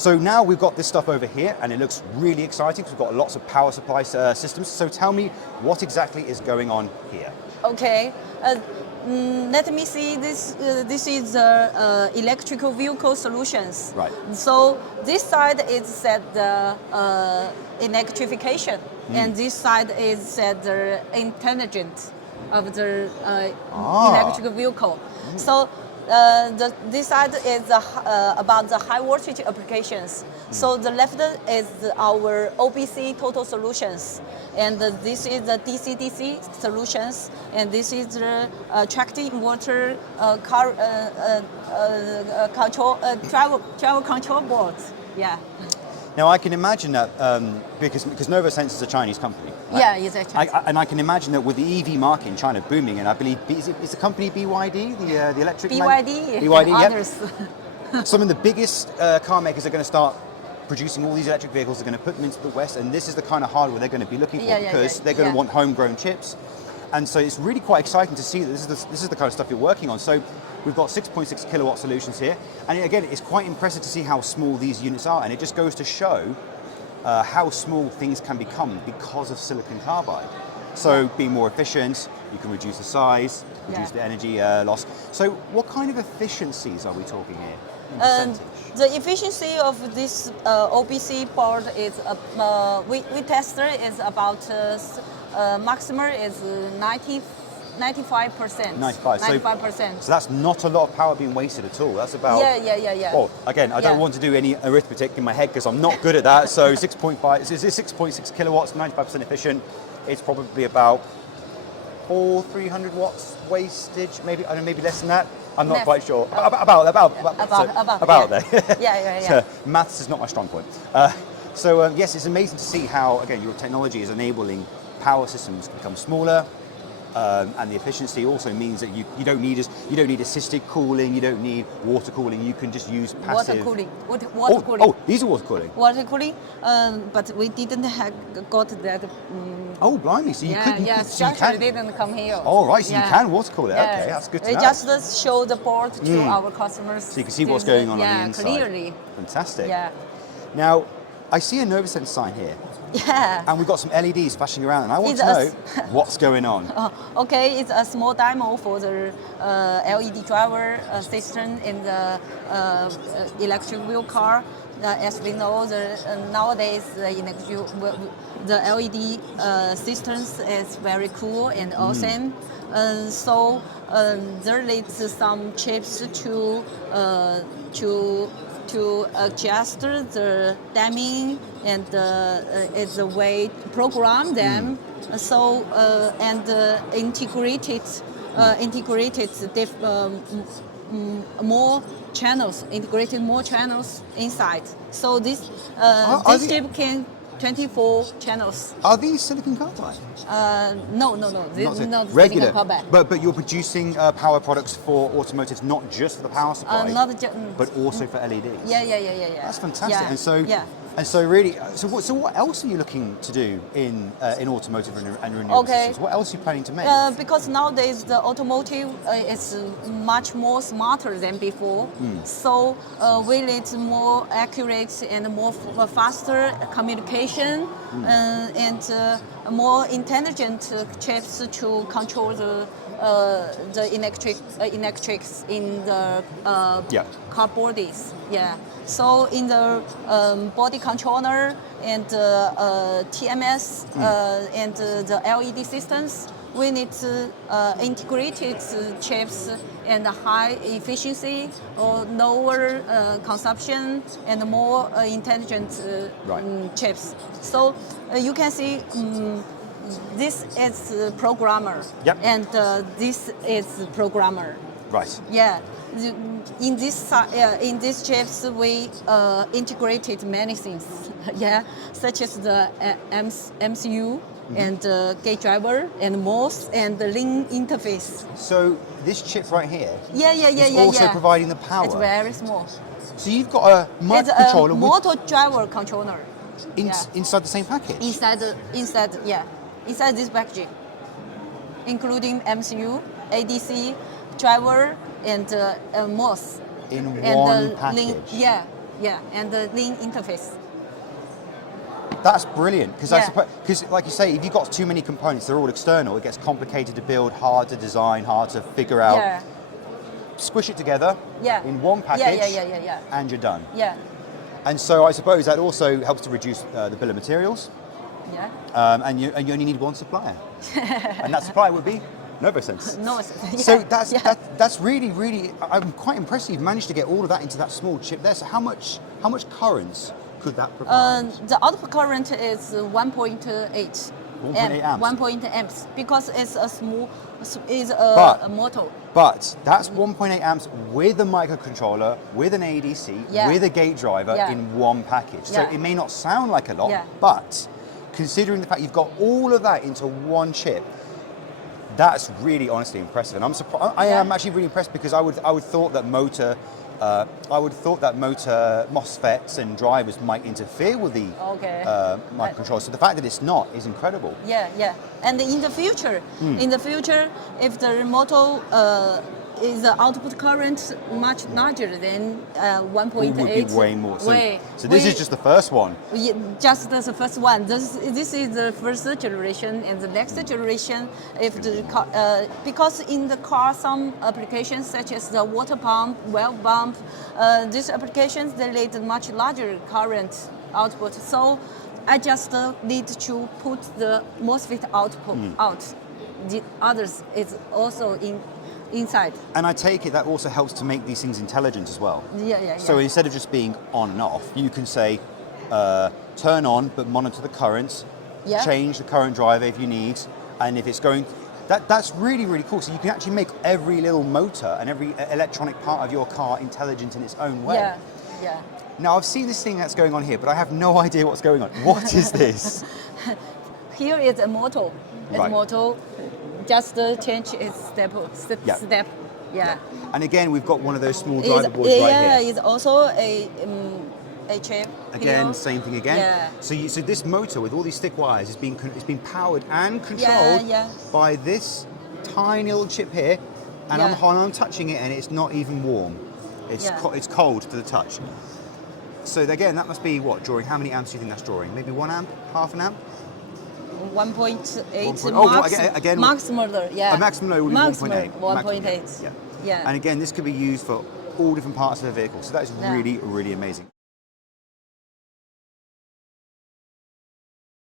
So now we've got this stuff over here, and it looks really exciting because we've got lots of power supply systems. So tell me what exactly is going on here. Okay. Let me see this. This is electrical vehicle solutions. Right. So this side is said the electrification, and this side is said the intelligence of the electrical vehicle. So this side is about the high voltage applications. So the left is our OBC total solutions, and this is the DC-DC solutions, and this is the traction inverter travel control board. Yeah. Now I can imagine that because Novosense is a Chinese company. Right? Yeah, it's a Chinese. And I can imagine that with the EV market in China booming, and I believe is the company BYD, the electric BYD, BYD, others. Yep. Some of the biggest car makers are going to start producing all these electric vehicles. They're going to put them into the West, and this is the kind of hardware they're going to be looking for because they're going to want homegrown chips. And so it's really quite exciting to see that this is the kind of stuff you're working on. So we've got 6.6 kilowatt solutions here. And again, it's quite impressive to see how small these units are. And it just goes to show how small things can become because of silicon carbide. So being more efficient, you can reduce the size, reduce the energy loss. So what kind of efficiencies are we talking here in percentage? The efficiency of this OBC board is, we tested is about maximum is 95%. 95%. So that's not a lot of power being wasted at all. That's about... Yeah. Well, again, I don't want to do any arithmetic in my head because I'm not good at that. So 6.6 kilowatts, 95% efficient. It's probably about 300 watts wastage, maybe, I don't know, maybe less than that. I'm not quite sure. About there. Yeah. So maths is not my strong point. Yes, it's amazing to see how, again, your technology is enabling power systems to become smaller, and the efficiency also means that you don't need assisted cooling, you don't need water cooling, you can just use passive... Water cooling. Oh, these are water cooling? Water cooling, but we didn't have got that... Oh, blimey, so you couldn't... So you can, didn't come here. Oh, right, so you can water cool it, okay, that's good to know. We just show the board to our customers. So you can see what's going on the inside. Clearly. Fantastic. Yeah. Now, I see a Novosense sign here. Yeah. And we've got some LEDs flashing around, and I want to know what's going on. Okay, it's a small demo for the LED driver system in the electric wheel car. As we know, nowadays the LED systems is very cool and awesome. So there is some chips to adjust the timing and it's a way to program them. So and integrated more channels, integrated more channels inside. So this chip can 24 channels. Are these silicon carbide? No. This is not regular silicon carbide. But you're producing power products for automotive, not just for the power supply, but also for LEDs. Yeah. That's fantastic. Yeah. And so really, so what else are you looking to do in automotive and renewable systems? What else are you planning to make? Because nowadays the automotive is much more smarter than before. So we need more accurate and more faster communication and more intelligent chips to control the electrics in the car bodies. Yeah. So in the body controller and TMS and the LED systems, we need integrated chips and high efficiency or lower consumption and more intelligent chips. So you can see this is programmer and this is programmer. Right. Yeah. In these chips, we integrated many things, such as the MCU and gate driver and MOS and the link interface. So this chip right here is also providing the power? It's very small. So you've got a microcontroller with motor driver controller. Inside the same package? Inside this packaging, including MCU, ADC, driver, and MOS. In one package? Yeah, and the lean interface. That's brilliant, because Yeah. because like you say, if you've got too many components, they're all external, it gets complicated to build, hard to design, hard to figure out. Yeah. Squish it together Yeah. in one package, Yeah. and you're done. Yeah. And so I suppose that also helps to reduce the bill of materials, Yeah. and you only need one supplier. And that supplier would be Novosense. Novosense. Yeah. So that's yeah. that's really, I'm quite impressed you've managed to get all of that into that small chip there. So how much currents could that provide? The output current is 1.8. 1.8 amps. 1.8 amps because it's a small, is a motor. But that's 1.8 amps with a microcontroller, with an ADC, Yeah. with a gate driver Yeah. in one package. So Yeah. it may not sound like a lot, Yeah. but considering the fact you've got all of that into one chip, that's really honestly impressive. And I'm surprised. I am actually really impressed, because I would thought that motor MOSFETs and drivers might interfere with the microcontroller. So the fact that it's not is incredible. Yeah. And in the future, if the motor is the output current much larger than 1.8, It would be way more. So this is just the first one. Just the first one. This is the first generation, and the next generation, if the car, because in the car some applications such as the water pump, well pump, these applications they need much larger current output. So I just need to put the MOSFET output out. The others is also inside. And I take it that also helps to make these things intelligent as well. Yeah. So instead of just being on and off, you can say, turn on, but monitor the currents, change the current driver if you need, and if it's going, that's really, really cool. So you can actually make every little motor and every electronic part of your car intelligent in its own way. Yeah. Now I've seen this thing that's going on here, but I have no idea what's going on. What is this? Here is a motor. Right. Motor, just change its step. Yeah. And again, we've got one of those small driver boards right here. Yeah, it's also a chip. Again, here. same thing again. Yeah. So this motor with all these thick wires is being powered and controlled by this tiny little chip here, and I'm touching it and it's not even warm. It's cold to the touch. So again, that must be what, drawing? How many amps do you think that's drawing? Maybe 1 amp, half an amp? 1.8 again, maximum load, a maximum load would be 1.8. 1.8. Yeah. And again, this could be used for all different parts of the vehicle. So that is really, really amazing.